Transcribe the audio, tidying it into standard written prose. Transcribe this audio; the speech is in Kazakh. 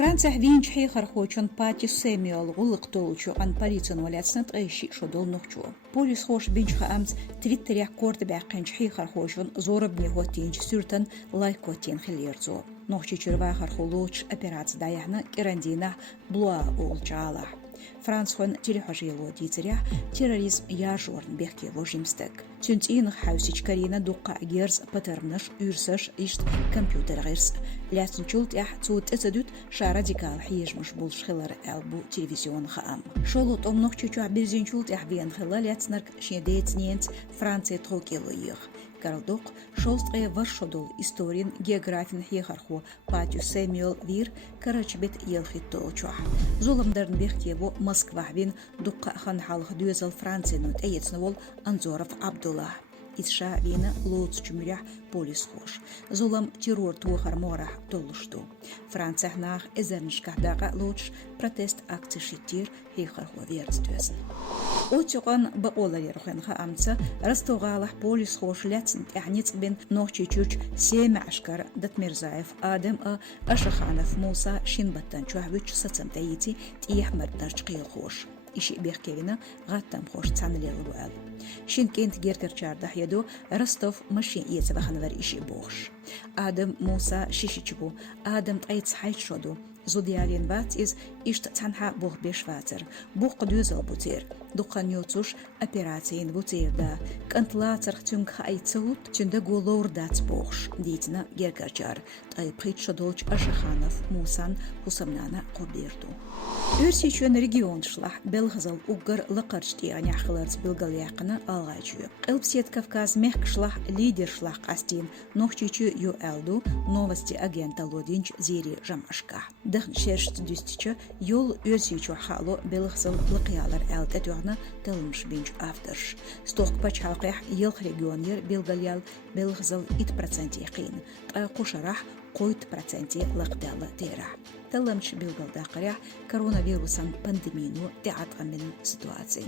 فرانسا هفين شحي خرخوشون باتي سيميول غلق طولشو عن باريسون ولاتسنت غيشي شدول نخشو بوليس خوش بينش خامس تويتر يحكورت باقين شحي خرخوشون زورب نيهوتينج سورتن لايكوتين خليرزو نوخشي چروا خرخولوش операция دايحنا كراندينا بلوا اولچالا فرانسخون تيليحوجيلو ديتريا терроризм яжорн бехке вожимстек تنتين حاوسيج كارينا دوقع جيرز باترمنش يرسش يشت كمبيوتر غيرس لاتن شولت توت اتدوت شا راديكال حيج مش بولش خلر البو تلفزيون خام شولوت امنوخ تشوع بيرزين شولت بيان خلال لاتنرك شيديت نينت فرانسي تروكيلو يخ Карлдок шолстгая варшодол историн географин хехарху патю Сэмюэл Вир карачбет елхиттолчуа. Золамдарн бехтево Москва вин дукка хан халх дюзал Франциянут эйцнавол Анзоров Абдулла. Итша вина лоц чумрях полис хош. Золам террор туахар морах толушту. Франция нах эзернишкахдага лоч протест акций шитир хехарху верстюсн. Отчуган баоларерхен хаамца растогалах полис хош лятсент яхниц бен нохчи чуч 7 ашкар Датмирзаев Адем Ашаханов Муса Шинбаттан чуахвич сацамтаити тиехмар дарчқил хош. إشي بيحكينا غاتم خوش تسانلي الوال شين كنت جيركر چاردح يدو رستوف مشين يتبخنور إشي بوش آدم موسى شيشيچبو آدم تايتس حيت شدو زوديالين بات إز إشت تنحا بوخ بيش فاتر بوخ قدوزل بوتير دوقان يوتوش أبيراتين بوتير دا كنت لا ترختونك حايتسوت تندقو لور دات بوخش ديتنا جيركر چار تاي بخيت شدولش أشخانف موسان حسمنانا قبيردو Өрсечен регион шлах белгазал угар лақарчти аняхларц белгалякна алгачу. Элпсет Кавказ мехк шлах лидер шлах астин нохчичу ю элду новости агента Лодинч зери жамашка. Дахн шершт дюстича юл өрсечу хало белгазал лақиялар элтетугна телмш бинч авторш. Сток пачхалқих елх регионер белгалял белгазал 1% яқин. Қушарах قويت برسنتي لقدالة تيرا تلمش بالقلدة قريح كورونا فيروسا بانديمينو تعطى من سитуации.